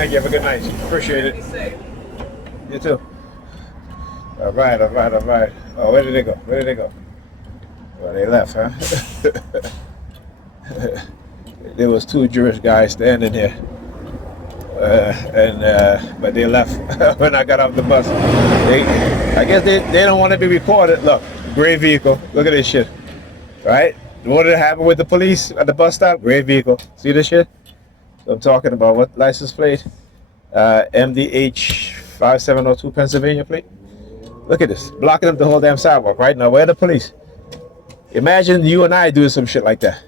Thank you. Have a good night. Appreciate it. You too. All right, all right, all right. Oh, where did they go? Where did they go? Well, they left, huh? There was two Jewish guys standing here, but they left when I got off the bus. I guess they don't want to be recorded. Look, gray vehicle. Look at this shit. Right? What did happen with the police at the bus stop? Gray vehicle. See this shit? So I'm talking about what license plate? MDH 5702 Pennsylvania plate. Look at this, blocking up the whole damn sidewalk. Right now, where are the police? Imagine you and I doing some shit like that.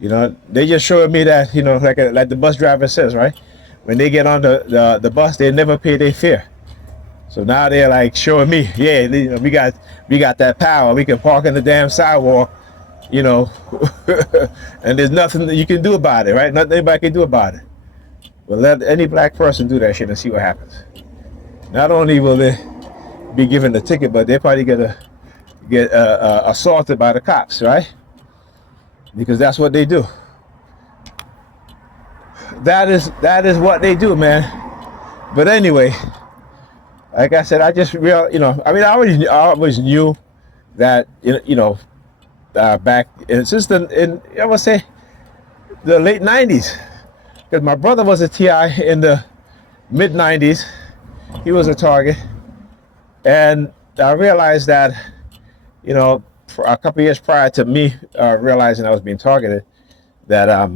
You know, they just showing me that, you know, like the bus driver says, right? When they get on the bus, they never pay their fare. So now they're like showing me, yeah, you know, we got that power. We can park in the damn sidewalk, you know, and there's nothing that you can do about it, right? Nothing anybody can do about it. But let any black person do that shit and see what happens. Not only will they be given the ticket, but they're probably gonna get assaulted by the cops, right? Because that's what they do. That is what they do, man. But anyway, like I said, I just you know, I mean, I always knew that, you know, back since I would say the late '90s, because my brother was a TI in the mid '90s. He was a target, and I realized that, you know, for a couple of years prior to me realizing I was being targeted, that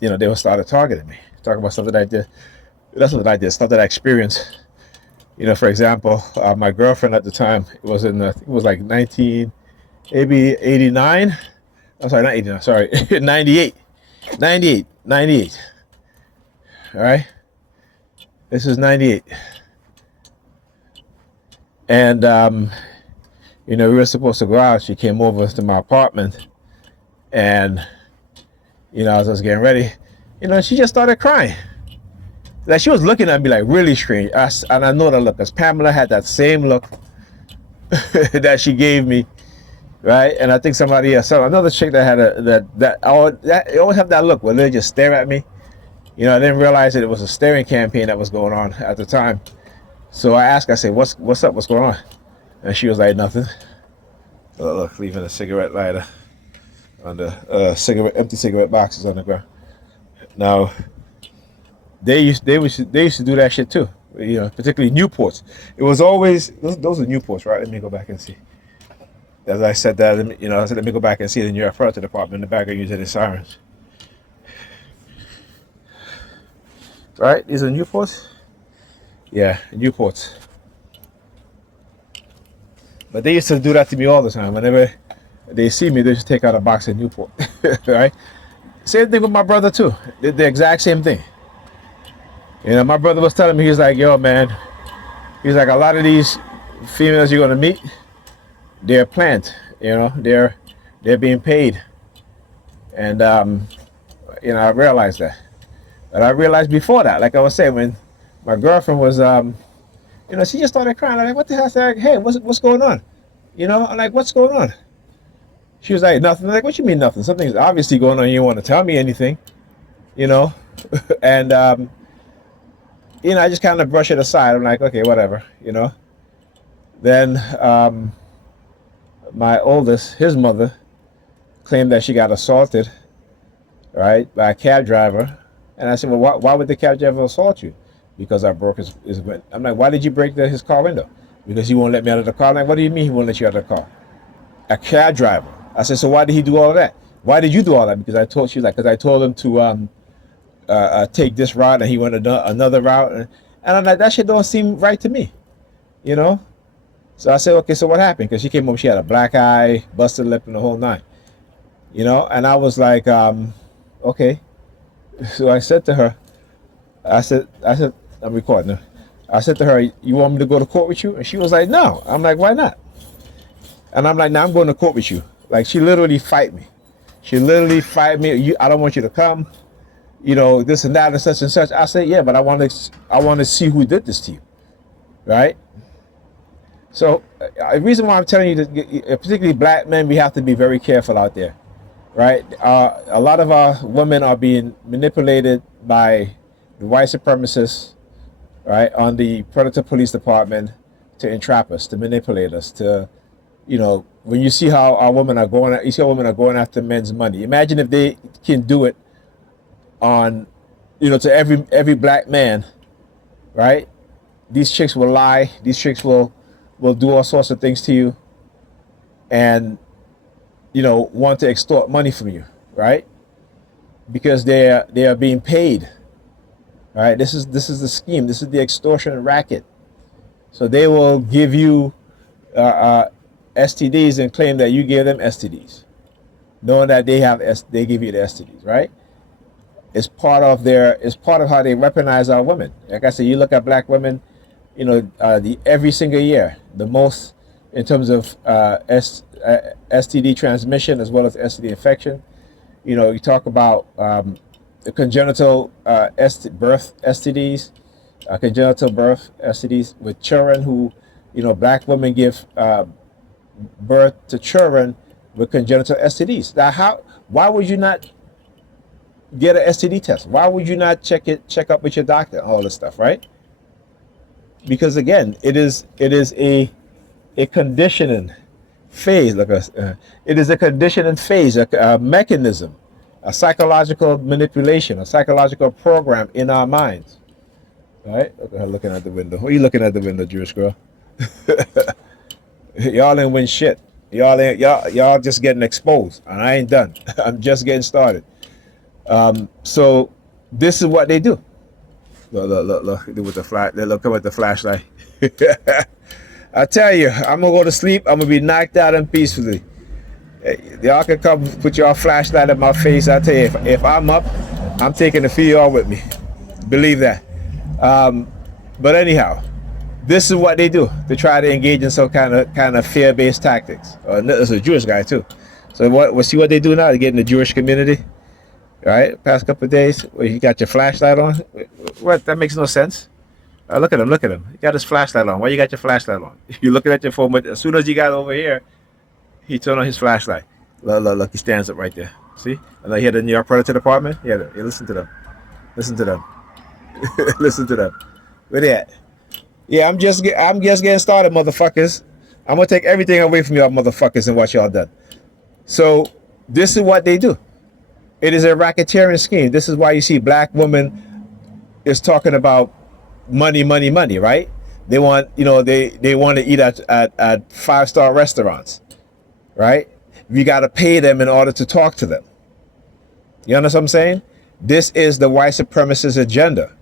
you know, they would started targeting me, talking about stuff that I did. That's what I did, stuff that I experienced. You know, for example, my girlfriend at the time, it was like maybe 89. I'm sorry, not 89. Sorry, 98. 98. All right. This is 98. And you know, we were supposed to go out. She came over to my apartment, and, you know, as I was getting ready, you know, she just started crying. Like, she was looking at me like really strange. And I know that look, because Pamela had that same look that she gave me, right? And I think somebody else, another chick that had that always have that look where they just stare at me. You know, I didn't realize that it was a staring campaign that was going on at the time. So I asked, I said, what's up? What's going on? And she was like, nothing. Oh, look, leaving a cigarette lighter on the empty cigarette boxes on the ground. Now, they used to do that shit too. You know, particularly Newports. It was always those are Newports, right? Let me go back and see. As I said that, you know, I said let me go back and see the New York Fire Department in the back are using the sirens. Right? These are Newports. Yeah, Newports. But they used to do that to me all the time. Whenever they see me, they just take out a box of Newport. Right? Same thing with my brother too. Did the exact same thing. You know, my brother was telling me, he's like, yo, man, he's like, a lot of these females you're gonna meet, they're planned. You know, they're being paid. And you know, I realized that. But I realized before that, like I was saying, when my girlfriend was you know, she just started crying. I'm like, what the hell? I said, hey, what's going on? You know, I'm like, what's going on? She was like, nothing. I'm like, what you mean nothing? Something's obviously going on. You don't want to tell me anything, you know? And, you know, I just kind of brush it aside. I'm like, okay, whatever, you know? Then my oldest, his mother, claimed that she got assaulted, right, by a cab driver. And I said, well, why would the cab driver assault you? Because I broke his window. I'm like, why did you break his car window? Because he won't let me out of the car. I'm like, what do you mean he won't let you out of the car? A cab driver. I said, so why did he do all of that? Why did you do all that? Because she was like, because I told him to take this route and he went another route. And I'm like, that shit don't seem right to me, you know? So I said, okay, so what happened? Because she came home, she had a black eye, busted lip, and the whole nine, you know? And I was like, okay. So I said to her, I said, I'm recording her. I said to her, you want me to go to court with you? And she was like, no. I'm like, why not? And I'm like, no, I'm going to court with you. Like, she literally fight me. She literally fight me. I don't want you to come. You know, this and that and such and such. I said, yeah, but I want to see who did this to you, right? So the reason why I'm telling you that, particularly black men, we have to be very careful out there, right? A lot of our women are being manipulated by the white supremacists, right, on the predator police department to entrap us, to manipulate us, to, when you see how our women are going, you see how women are going after men's money. Imagine if they can do it on, to every black man, right? These chicks will lie. These chicks will do all sorts of things to you, and want to extort money from you, right? Because they are being paid. All right, this is the scheme. This is the extortion racket. So they will give you STDs and claim that you gave them STDs, knowing that they give you the STDs, right? It's part of how they weaponize our women. Like I said, you look at black women, every single year, the most in terms of STD transmission as well as STD infection. You talk about the congenital birth STDs, congenital birth STDs with children who, black women give birth to children with congenital STDs. Now, why would you not get an STD test? Why would you not check up with your doctor, all this stuff, right? Because again, it is a conditioning phase. It is a conditioning phase, a mechanism, a psychological manipulation, a psychological program in our minds. Right? Look at her looking at the window. What are you looking at the window, Jewish girl? Y'all ain't win shit. Y'all just getting exposed, and I ain't done. I'm just getting started. So this is what they do. Look. Do with the flash. Look with the flashlight. I tell you, I'm gonna go to sleep. I'm gonna be knocked out and peacefully. Y'all can come put your flashlight in my face. I tell you, if I'm up, I'm taking a few y'all with me. Believe that. But anyhow, this is what they do to try to engage in some kind of fear-based tactics. There's a Jewish guy too. So we'll see what they do now to get in the Jewish community. Right? Past couple of days, you got your flashlight on. What? That makes no sense. Look at him. He got his flashlight on. Why you got your flashlight on? You're looking at your phone, but as soon as you got over here, he turned on his flashlight. Look, he stands up right there. See? And I hear the New York Predator Department. Yeah, listen to them. Listen to them. Where they at? Yeah, I'm just getting started, motherfuckers. I'm gonna take everything away from y'all, motherfuckers, and what y'all done. So this is what they do. It is a racketeering scheme. This is why you see black women is talking about money, right? They want, they want to eat at 5-star restaurants, right? You got to pay them in order to talk to them. You understand what I'm saying? This is the white supremacist agenda,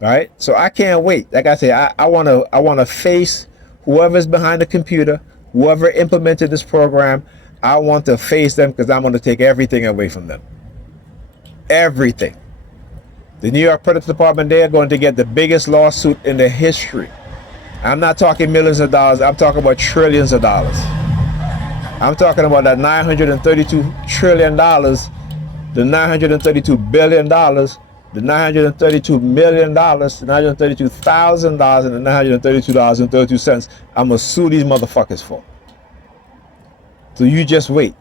right? So I can't wait. Like I say, I want to face whoever's behind the computer, whoever implemented this program. I want to face them because I'm going to take everything away from them. Everything. The New York Predator Department, they are going to get the biggest lawsuit in the history. I'm not talking millions of dollars. I'm talking about trillions of dollars. I'm talking about that $932 trillion, the $932 billion, the $932 million, the $932,000, and the $932.32 I'm going to sue these motherfuckers for. So you just wait.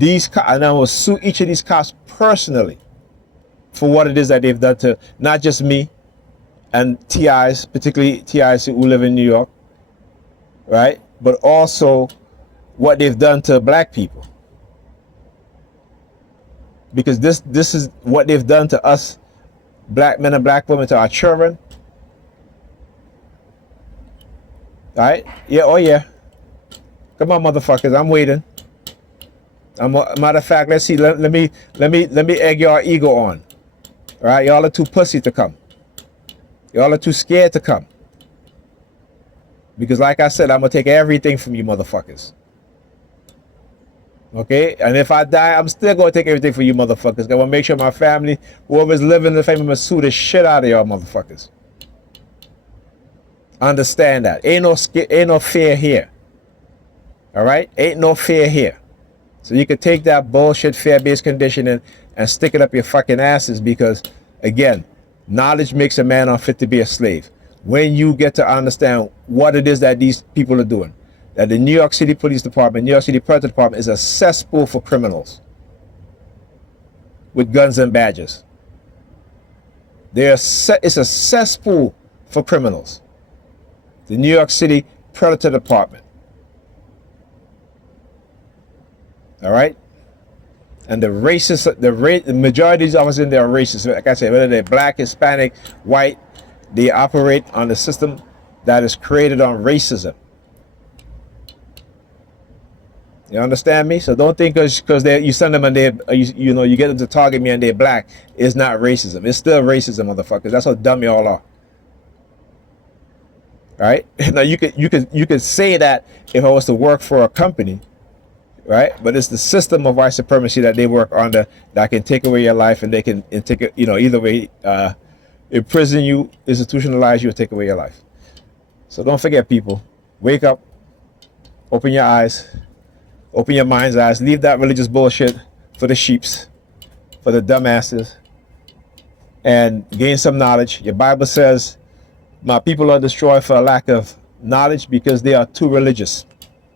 And I will sue each of these cops personally for what it is that they've done to not just me and TIs, particularly TIs who live in New York, right? But also what they've done to black people. Because this is what they've done to us, black men and black women, to our children. All right? Yeah, oh yeah. Come on, motherfuckers, I'm waiting. Matter of fact, let's see. Let me egg your ego on. All right, y'all are too pussy to come. Y'all are too scared to come. Because, like I said, I'm gonna take everything from you, motherfuckers. Okay, and if I die, I'm still gonna take everything from you, motherfuckers. I wanna make sure my family, whoever's living in the family, must sue the shit out of y'all, motherfuckers. Understand that. Ain't no fear here. All right, ain't no fear here. So you could take that bullshit fear-based conditioning and stick it up your fucking asses because, again, knowledge makes a man unfit to be a slave. When you get to understand what it is that these people are doing, that the New York City Police Department, New York City Predator Department is a cesspool for criminals with guns and badges. It's a cesspool for criminals. The New York City Predator Department. All right? And the racists, the majority of these officers in there are racist. Like I said, whether they're black, Hispanic, white, they operate on the system that is created on racism. You understand me? So don't think because you send them and you get them to target me and they're black, it's not racism. It's still racism, motherfuckers. That's how dumb y'all are. Right? Now you could say that if I was to work for a company, right? But it's the system of white supremacy that they work under that can take away your life, and they can take it, either way, imprison you, institutionalize you, or take away your life. So don't forget, people. Wake up, open your eyes, open your mind's eyes, leave that religious bullshit for the sheeps, for the dumbasses, and gain some knowledge. Your Bible says, my people are destroyed for a lack of knowledge because they are too religious.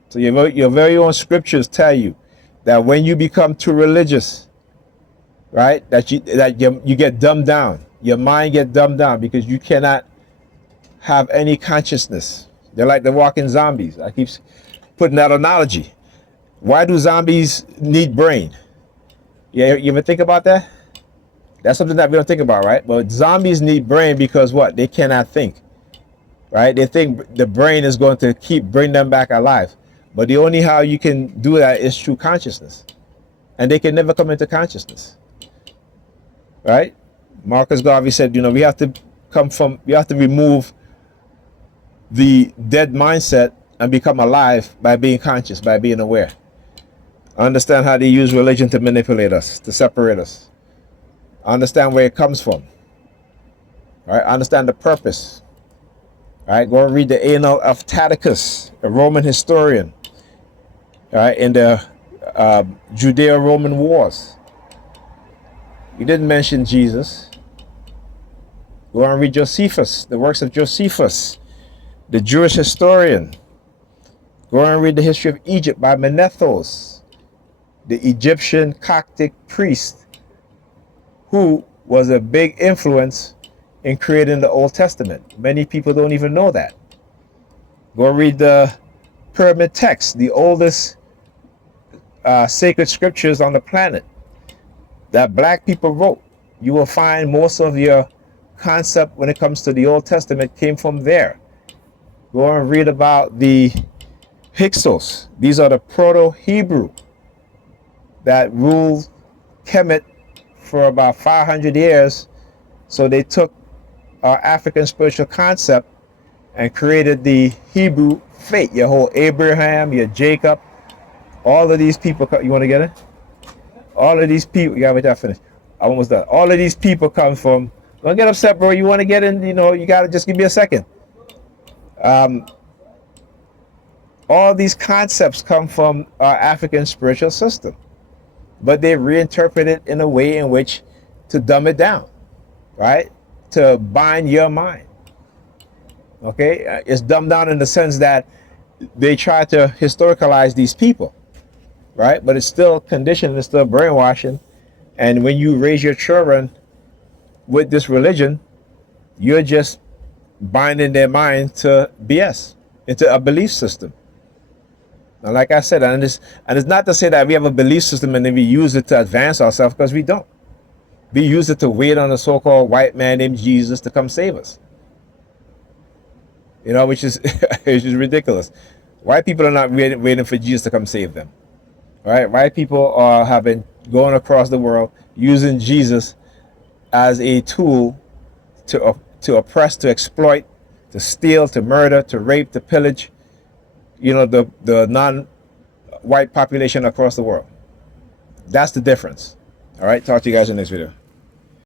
So your very own scriptures tell you that when you become too religious, right, that you get dumbed down. Your mind get dumbed down because you cannot have any consciousness. They're like the walking zombies. I keep putting that analogy. Why do zombies need brain? Yeah, you ever think about that? That's something that we don't think about, right? But zombies need brain because what? They cannot think, right? They think the brain is going to bring them back alive. But the only how you can do that is through consciousness. And they can never come into consciousness, right? Marcus Garvey said, we have to remove the dead mindset and become alive by being conscious, by being aware. Understand how they use religion to manipulate us, to separate us. Understand where it comes from. Right? Understand the purpose. Right? Go and read the Annal of Tacitus, a Roman historian. Right? In the Judeo-Roman Wars. He didn't mention Jesus. Go and read Josephus, the works of Josephus, the Jewish historian. Go and read the history of Egypt by Manethos, the Egyptian Coptic priest who was a big influence in creating the Old Testament. Many people don't even know that. Go read the pyramid text, the oldest sacred scriptures on the planet that black people wrote. You will find most of your concept when it comes to the Old Testament came from there. Go and read about the Hyksos. These are the Proto-Hebrew that ruled Kemet for about 500 years. So they took our African spiritual concept and created the Hebrew faith. Your whole Abraham, your Jacob, all of these people. You want to get it? All of these people. You got to wait till I finish. I'm almost done. All of these people come from. Don't get upset, bro. You want to get in? You got to just give me a second. All these concepts come from our African spiritual system, but they reinterpret it in a way in which to dumb it down, right? To bind your mind. Okay, it's dumbed down in the sense that they try to historicalize these people, right? But it's still conditioning, it's still brainwashing. And when you raise your children with this religion, you're just binding their mind to BS, into a belief system. Now, like I said, and it's not to say that we have a belief system and then we use it to advance ourselves, because we don't. We use it to wait on a so-called white man named Jesus to come save us. Which is which is ridiculous. White people are not waiting for Jesus to come save them. Right? White people have been going across the world using Jesus as a tool to oppress, to exploit, to steal, to murder, to rape, to pillage, the non-white population across the world. That's the difference. All right, talk to you guys in the next video.